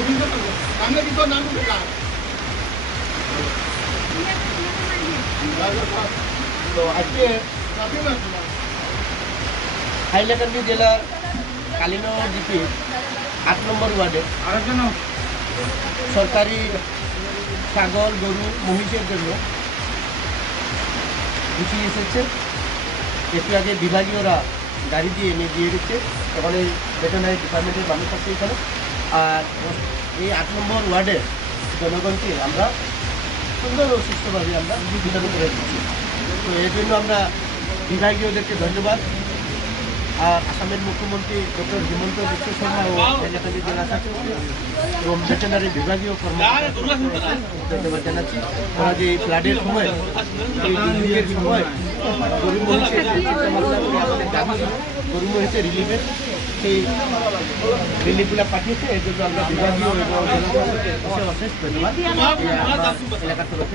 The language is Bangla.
সামনে হাইলাকান্দি জেলার কালিনগর জিপি আট নম্বর ওয়ার্ডে সরকারি ছাগল গরু মহিষের জন্য ঘুষি এসেছে একটু আগে বিভাগীয়রা গাড়ি দিয়ে এনে দিয়ে গেছে এখন ভেটেনারি ডিপার্টমেন্টের মানুষ আছে এখানে আর এই আট নম্বর ওয়ার্ডের জনগণকে আমরা সুন্দর ও সুস্থভাবে আমরা বিতরণ করে দিচ্ছি। তো এর জন্য আমরা বিভাগীয়দেরকে ধন্যবাদ। আর আসামের মুখ্যমন্ত্রী ডক্টর হিমন্ত বিশ্ব শর্মা ও হাইলাকান্দি জেলা শাসক এবং ভেটেনারি বিভাগীয় কর্মকর্তা ধন্যবাদ জানাচ্ছি। ওরা যে এই ফ্লাডের সময় এই সময় গরিব মহিষের যে চিন্তাভাবনা আমাদের দাবি ছিল, গরু মহিষের রিলিফের সেই রিলিফগুলো পাঠিয়েছে এর জন্য আমরা বিভাগীয় এবং অশেষ ধন্যবাদ। এলাকার তরফ